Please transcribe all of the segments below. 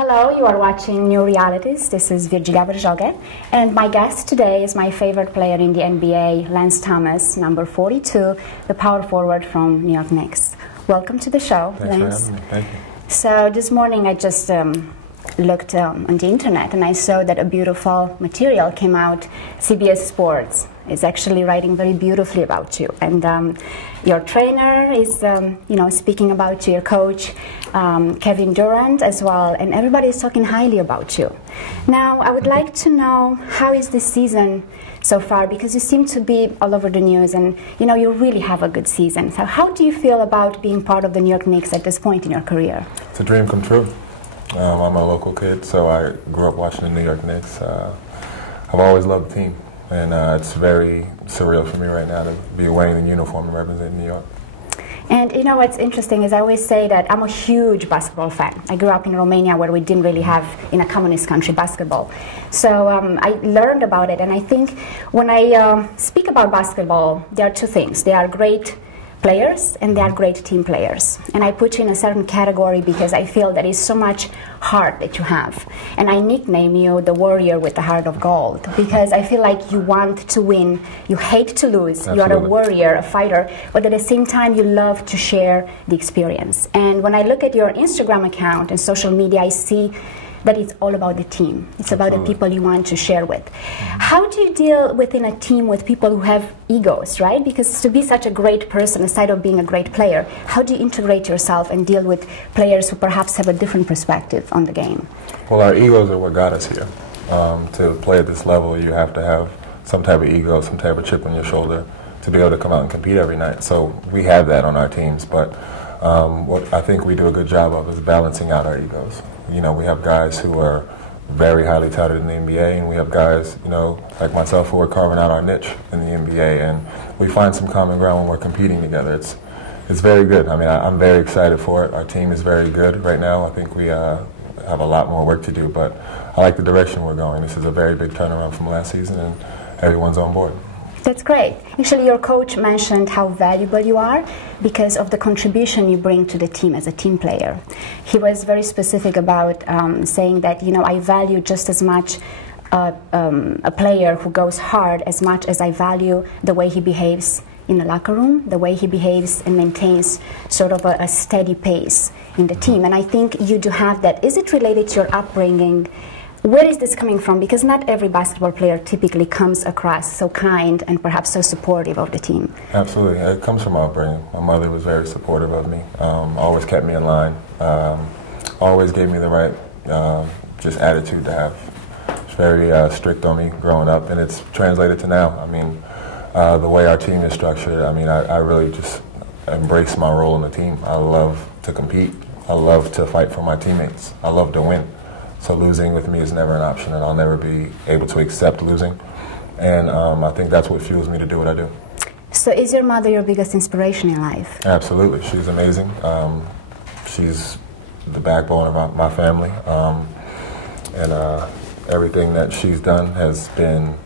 Hello, you are watching Newrealities. This is Virgilia Virjoghe, and my guest today is my favorite player in the NBA, Thomas, number 42, the power forward from New York Knicks. Welcome to the show, Thanks for having me. Thank you. So this morning I just looked on the internet and I saw that a beautiful material came out. CBS Sports is actually writing very beautifully about you, and your trainer is speaking about you, your coach Kevin Durant as well, and everybody is talking highly about you. Now I would like to know, how is this season so far, because you seem to be all over the news and you really have a good season. So how do you feel about being part of the New York Knicks at this point in your career? It's a dream come true. I'm a local kid, so I grew up watching the New York Knicks. I've always loved the team, and it's very surreal for me right now to be wearing the uniform and representing New York. And what's interesting is I always say that I'm a huge basketball fan. I grew up in Romania, where we didn't really have, in a communist country, basketball. So I learned about it, and I think when I speak about basketball, there are two things. They are great players and they are great team players. And I put you in a certain category because I feel that it's so much heart that you have. And I nickname you the warrior with the heart of gold, because I feel like you want to win, you hate to lose. Absolutely. You are a warrior, a fighter, but at the same time you love to share the experience. And when I look at your Instagram account and social media, I see that it's all about the team. It's about the people you want to share with. How do you deal within a team with people who have egos, right? Because to be such a great person, aside of being a great player, how do you integrate yourself and deal with players who perhaps have a different perspective on the game? Well, our egos are what got us here. To play at this level, you have to have some type of ego, some type of chip on your shoulder to be able to come out and compete every night. So we have that on our teams, but what I think we do a good job of is balancing out our egos. We have guys who are very highly touted in the NBA, and we have guys, like myself, who are carving out our niche in the NBA, and we find some common ground when we're competing together. It's very good. I mean, I'm very excited for it. Our team is very good right now. I think we have a lot more work to do, but I like the direction we're going. This is a very big turnaround from last season, and everyone's on board. That's great. Actually, your coach mentioned how valuable you are because of the contribution you bring to the team as a team player. He was very specific about saying that, I value just as much a player who goes hard as much as I value the way he behaves in the locker room, the way he behaves and maintains sort of a steady pace in the team. And I think you do have that. Is it related to your upbringing? Where is this coming from? Because not every basketball player typically comes across so kind and perhaps so supportive of the team. Absolutely. It comes from my upbringing. My mother was very supportive of me, always kept me in line, always gave me the right just attitude to have. She's very strict on me growing up, and it's translated to now. I mean, the way our team is structured, I mean, I really just embrace my role in the team. I love to compete. I love to fight for my teammates. I love to win. So losing with me is never an option, and I'll never be able to accept losing. And I think that's what fuels me to do what I do. So is your mother your biggest inspiration in life? Absolutely. She's amazing. She's the backbone of my family. And everything that she's done has been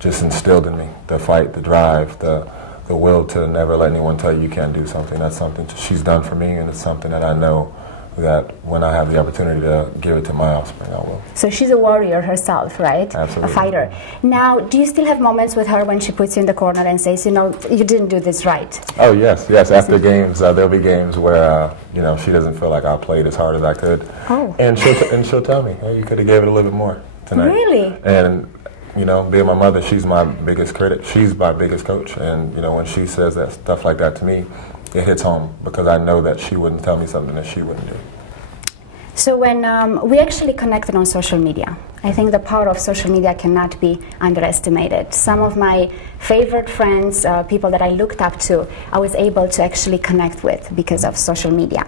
just instilled in me. The fight, the drive, the will to never let anyone tell you can't do something. That's something she's done for me, and it's something that I know that when I have the opportunity to give it to my offspring, I will. So she's a warrior herself, right? A Absolutely. fighher. Now, do you still have moments with her when she puts you in the corner and says, you didn't do this right? Oh, yes. After games, there'll be games where, she doesn't feel like I played as hard as I could. Oh. And she'll tell me, hey, you could have gave it a little bit more tonight. Really? And, being my mother, she's my biggest critic. She's my biggest coach. And, when she says that stuff like that to me, it hits home, because I know that she wouldn't tell me something that she wouldn't do. So when we actually connected on social media, I think the power of social media cannot be underestimated. Some of my favorite friends, people that I looked up to, I was able to actually connect with because of social media.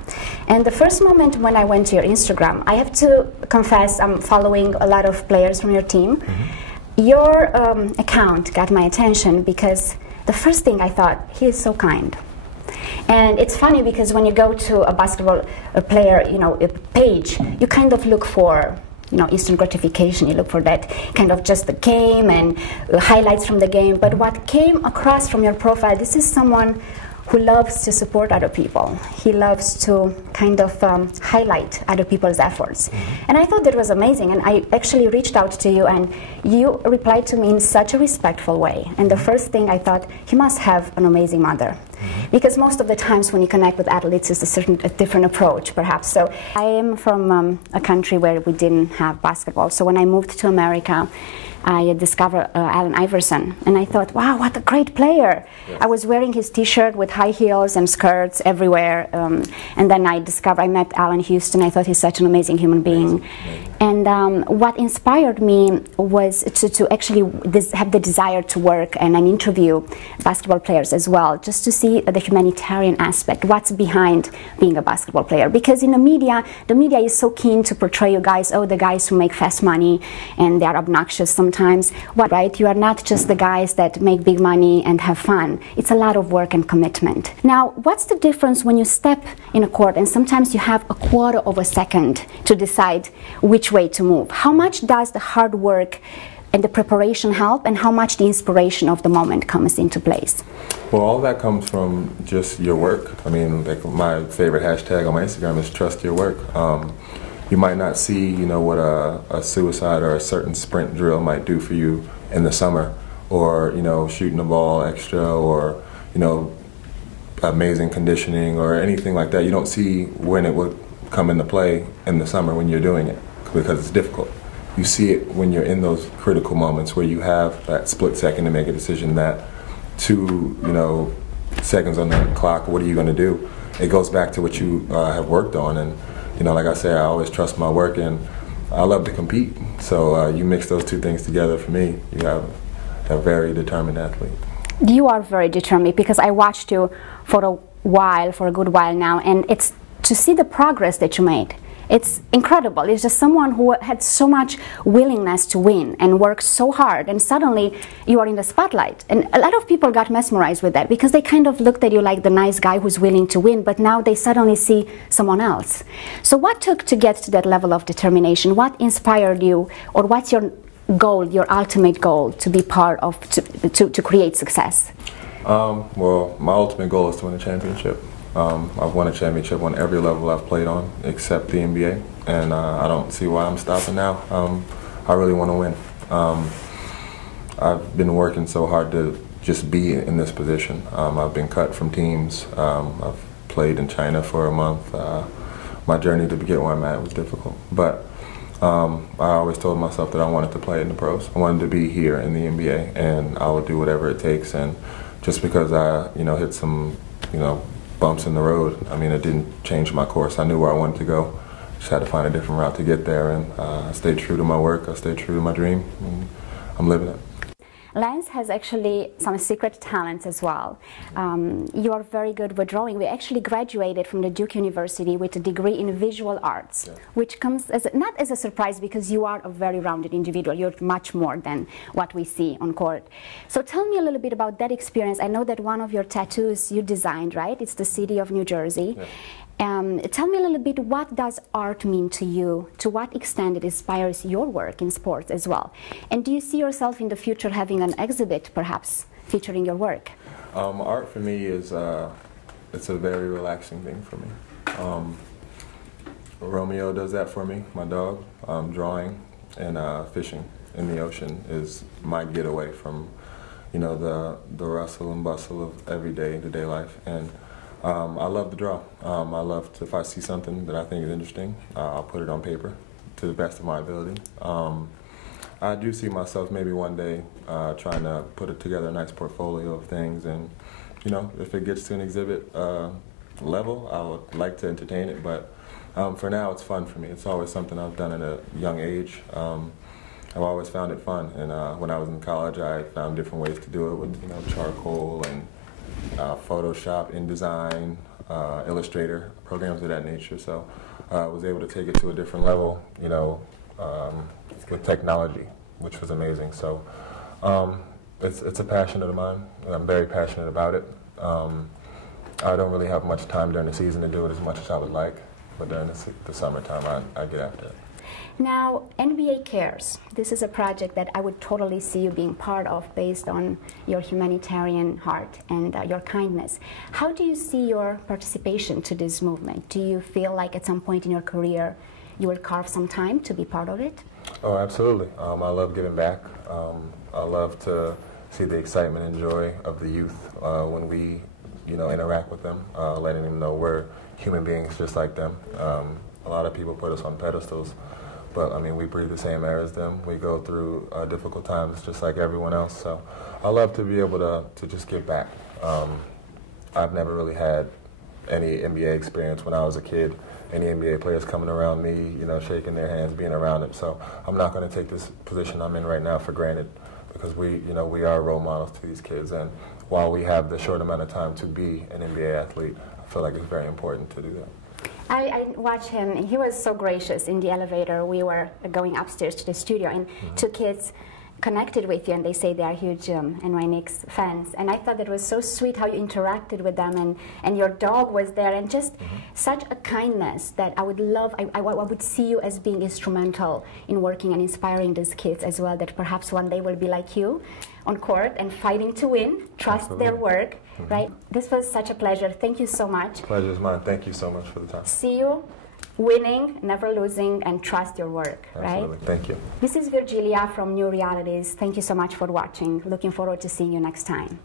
And the first moment when I went to your Instagram, I have to confess I'm following a lot of players from your team. Mm-hmm. Your account got my attention because the first thing I thought, he is so kind. And it's funny because when you go to a basketball player, a page, you kind of look for, instant gratification. You look for that kind of just the game and highlights from the game. But what came across from your profile, this is someone who loves to support other people. He loves to kind of highlight other people's efforts. And I thought that was amazing, and I actually reached out to you, and you replied to me in such a respectful way. And the first thing I thought, he must have an amazing mother. Because most of the times when you connect with athletes, it's a different approach, perhaps. So I am from a country where we didn't have basketball. So when I moved to America, I discovered Allen Iverson, and I thought, wow, what a great player. Yes. I was wearing his t-shirt with high heels and skirts everywhere, and then I met Allen Houston. I thought he's such an amazing human being. And what inspired me was to actually have the desire to work and interview basketball players as well, just to see the humanitarian aspect, what's behind being a basketball player. Because in the media is so keen to portray you guys, oh, the guys who make fast money and they are obnoxious sometimes. Right? You are not just the guys that make big money and have fun. It's a lot of work and commitment. Now, what's the difference when you step in a court and sometimes you have a quarter of a second to decide which way to move? How much does the hard work and the preparation help, and how much the inspiration of the moment comes into place? Well, all that comes from just your work. I mean, like my favorite hashtag on my Instagram is trust your work. You might not see, you know, what a suicide or a certain sprint drill might do for you in the summer, or, you know, shooting the ball extra, or, you know, amazing conditioning or anything like that. You don't see when it would come into play in the summer when you're doing it, because it's difficult. You see it when you're in those critical moments where you have that split second to make a decision, that 2, you know, seconds on the clock. What are you going to do? It goes back to what you have worked on, and, you know, like I say, I always trust my work, and I love to compete. So you mix those two things together, for me, you have a very determined athlete. You are very determined, because I watched you for a good while now, and it's to see the progress that you made. It's incredible. It's just someone who had so much willingness to win and worked so hard, and suddenly you are in the spotlight. And a lot of people got mesmerized with that, because they kind of looked at you like the nice guy who's willing to win, but now they suddenly see someone else. So what took to get to that level of determination? What inspired you, or what's your goal, your ultimate goal, to be part of, to create success? Well, my ultimate goal is to win a championship. I've won a championship on every level I've played on, except the NBA, and I don't see why I'm stopping now. I really want to win. I've been working so hard to just be in this position. I've been cut from teams. I've played in China for a month. My journey to get where I'm at was difficult, but I always told myself that I wanted to play in the pros. I wanted to be here in the NBA, and I would do whatever it takes. And just because I, you know, hit some, you know, bumps in the road, I mean, it didn't change my course. I knew where I wanted to go. Just had to find a different route to get there, and I stayed true to my work. I stayed true to my dream, and I'm living it. Lance has actually some secret talents as well. You are very good with drawing. We actually graduated from the Duke University with a degree in visual arts, yeah, which comes as not as a surprise, because you are a very rounded individual. You're much more than what we see on court. So tell me a little bit about that experience. I know that one of your tattoos you designed, right? It's the city of New Jersey. Yeah. Tell me a little bit, what does art mean to you? To what extent it inspires your work in sports as well? And do you see yourself in the future having an exhibit, perhaps, featuring your work? Art for me is, it's a very relaxing thing for me. Romeo does that for me, my dog. Drawing and fishing in the ocean is my getaway from, you know, the rustle and bustle of everyday life. And I love to draw. I love to, if I see something that I think is interesting, I'll put it on paper to the best of my ability. I do see myself maybe one day trying to put together a nice portfolio of things, and, you know, if it gets to an exhibit level, I would like to entertain it, but for now it's fun for me. It's always something I've done at a young age. I've always found it fun, and when I was in college I found different ways to do it with, you know, charcoal and Photoshop, InDesign, Illustrator, programs of that nature. So I was able to take it to a different level, you know, with technology, which was amazing. So it's a passion of mine. I'm very passionate about it. I don't really have much time during the season to do it as much as I would like, but during the summertime I get after it. Now, NBA Cares. This is a project that I would totally see you being part of based on your humanitarian heart and your kindness. How do you see your participation to this movement? Do you feel like at some point in your career you will carve some time to be part of it? Oh, absolutely. I love giving back. I love to see the excitement and joy of the youth when we, interact with them, letting them know we're human beings just like them. A lot of people put us on pedestals, but I mean, we breathe the same air as them. We go through difficult times just like everyone else. So I love to be able to just give back. I've never really had any NBA experience when I was a kid. Any NBA players coming around me, shaking their hands, being around them. So I'm not going to take this position I'm in right now for granted, because we are role models to these kids. And while we have the short amount of time to be an NBA athlete, I feel like it's very important to do that. I watched him, and he was so gracious in the elevator. We were going upstairs to the studio, and two kids connected with you, and they say they are huge NY Knicks fans. And I thought that was so sweet how you interacted with them, and your dog was there, and just such a kindness that I would love. I would see you as being instrumental in working and inspiring these kids as well, that perhaps one day will be like you on court and fighting to win, trust their work, right? This was such a pleasure. Thank you so much. Pleasure is mine. Thank you so much for the time. See you winning, never losing, and trust your work, Absolutely. right? Thank you. This is Virgilia from Newrealities. Thank you so much for watching. Looking forward to seeing you next time.